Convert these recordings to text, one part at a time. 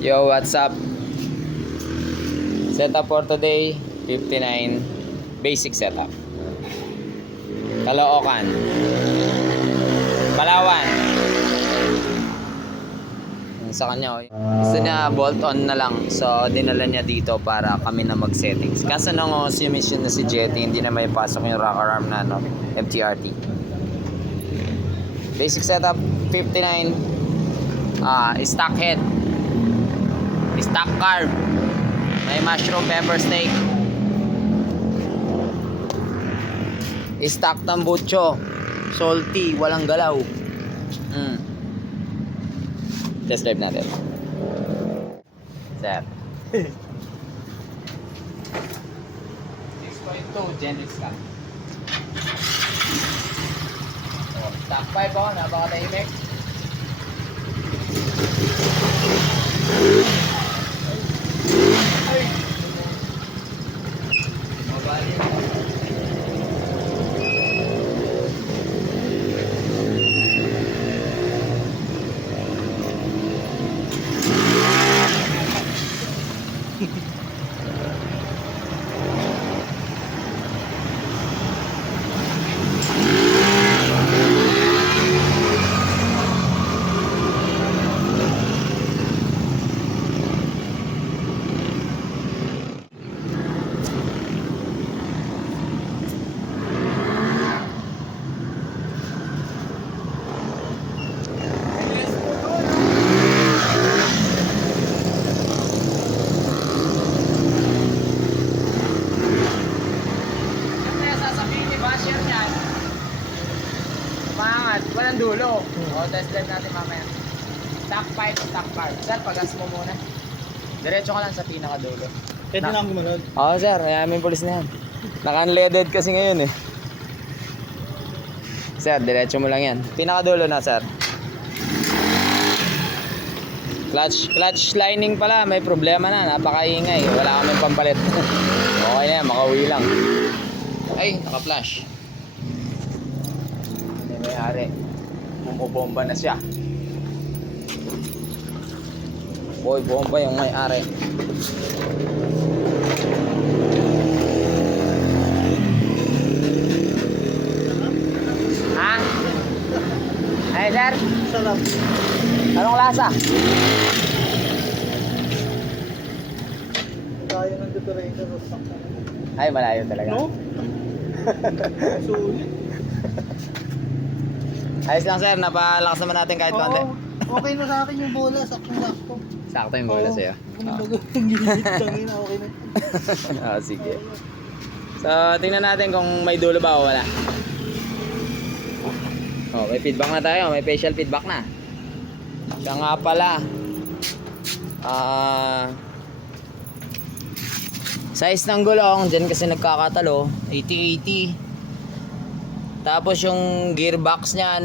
Yo, what's up? Setup for today, 59 basic setup. Caloocan, Palawan. Sa kanya, gusto niya bolt on na lang. So, dinala niya dito para kami na mag-settings. Kaso nung si mission na si Jetty, hindi na may pasok yung rocker arm na MTRT. Basic setup, 59. Stock head. Stock carb. May mushroom pepper steak. Stock tambucho. Salty, walang galaw. Test drive natin. Sir. 6.2 Genix ka. Stock 5 ako, napakatahimik. Ay! Mabali mo. Walang dulo. Test drive natin mamaya. Stock pipe, stock car. Sir, pagas mo muna. Diretso ka lang sa pinakadulo. Pwede na akong gumanod. Oo sir, kaya may pulis na yan. Naka-unleaded kasi ngayon eh. Sir, diretso mo lang yan. Pinakadulo na sir. Clutch lining pala, may problema na. Napakaingay. Wala kami pampalit. Okay na yan, makauwi lang. Ay, naka-flash. May-ari, bumubomba na siya. Boy, bomba yung may-ari. Ha? Ay sir, Sarap. anong lasa? Kaya ng decorator of stock. Ay, malayo talaga. No? Sulit. Ayos lang sir, napalakas naman natin kahit konti. Okay na sa akin yung bola. Sakto-sakto. Sakto yung bola sa'yo. Ang gilid kami na okay na. Sige. So, tingnan natin kung may dulo ba o wala. May feedback na tayo. May facial feedback na. Siya nga pala. Size ng gulong, dyan kasi nagkakatalo. 80-80. Tapos yung gearbox niya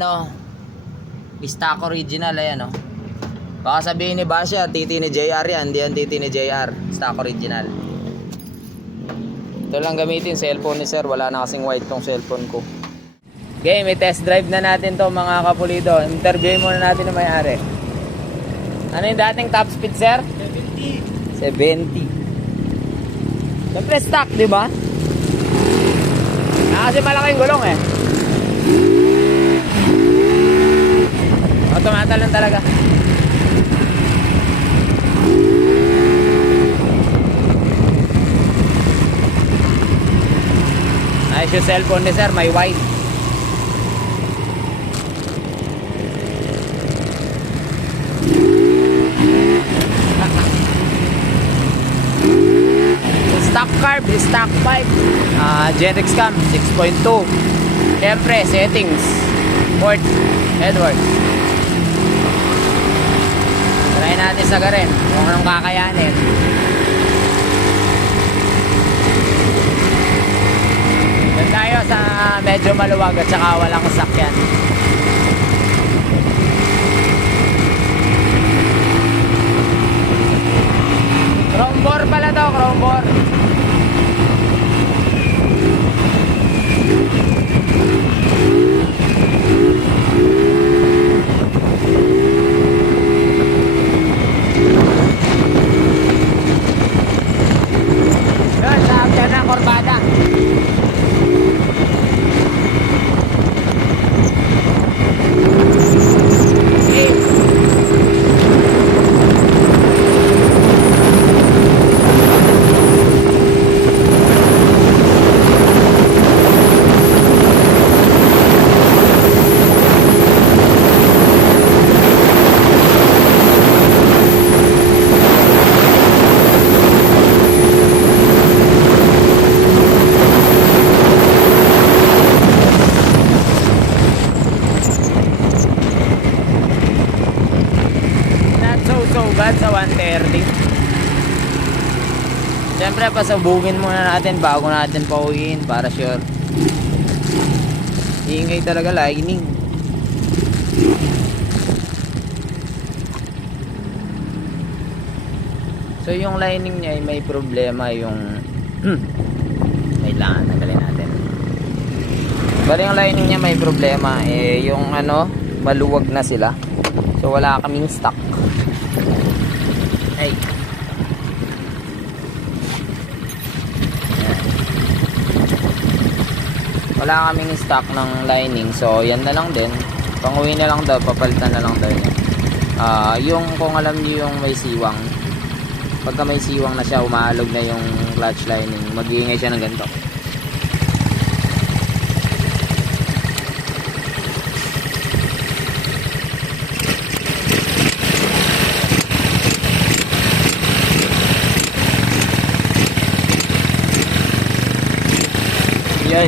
stock original, ayan baka sabihin ni Basya titi ni JR yan, hindi yan titi ni JR, stock original. Ito lang gamitin, cellphone ni sir, wala na kasing white tong cellphone ko. Okay, may test drive na natin to mga kapulido. Interviewin muna natin ang may-ari. Ano yung dating top speed sir? 70. Siyempre stock, di ba? Kasi malaki yung gulong eh. Tumatalon talaga. Nice yung cellphone ni sir, may white. Stock carb, stock pipe, Genix cam 6.2. Siyempre, settings Ford Edwards. Try natin sagarin kung anong kakayanin. Doon tayo sa medyo maluwag at saka walang sakyan. Chrome bore pala to, chrome bore. agad sa 130. Siyempre, pasabugin muna natin bago natin pauwiin para sure. Ingay talaga, lightning. So yung lining niya ay may problema yung wait lang, tanggalin natin. Bali yung lining niya may problema yung ano, maluwag na sila. So wala kaming stock. Ay. Wala kaming stock ng lining. So yan na lang din. Panguwi na lang daw, papalitan na lang daw niya. Yung kung alam niyo yung may siwang, pagka may siwang na siya, umaalog na yung clutch lining, mag-iingay siya ng ganito.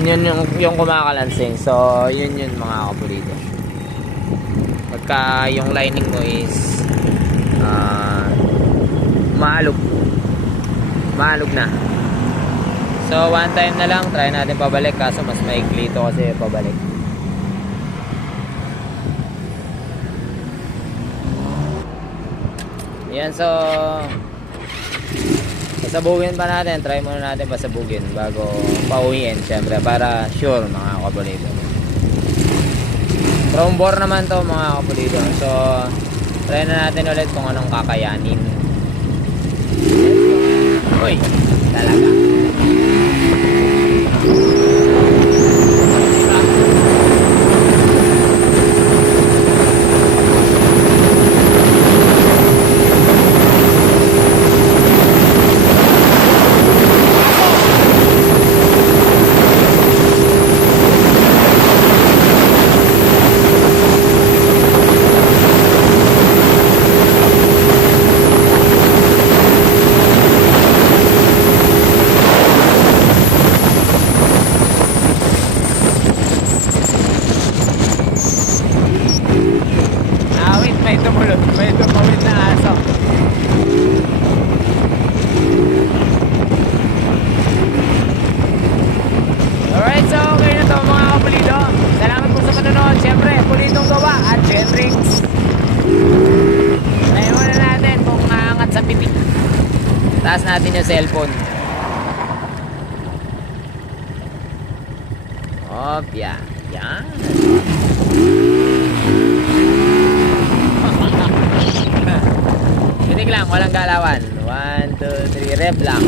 Yun yung kumakalansing. So yun mga kapulito. Pagka yung lining mo is maalog na. So one time na lang, try natin pabalik, kaso mas maikli ito kasi pabalik. Yan, so pasabugin pa natin, try muna natin pasabugin bago pauwiin, syempre para sure mga kapulito. Chrome bore naman to mga kapulito. So try na natin ulit kung anong kakayanin. Uy, talaga. May tumawid na aso. Alright, so okay na to mga kapulito. Salamat po sa panonood. Siyempre, Pulitong Gawa at Genrix. Tayo muna natin kung naangat sa pitik. Taas natin yung cellphone. Opya. Yan. Pitik lang, walang galawan. 1, 2, 3, rep lang.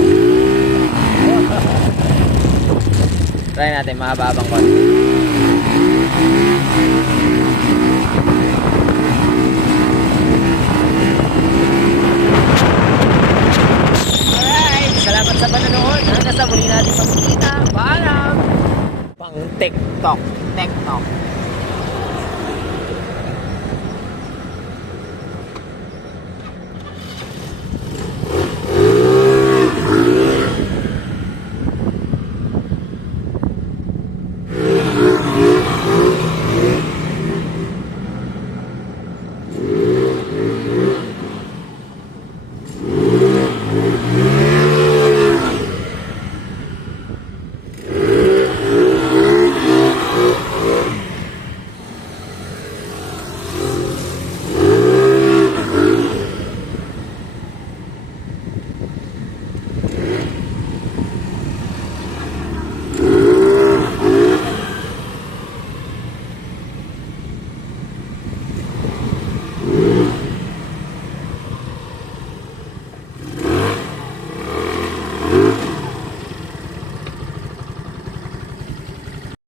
Try natin, mahababang konti. Alright, salamat sa panonood. Hanggang sa muli natin magkita. Paalam! Pang TikTok.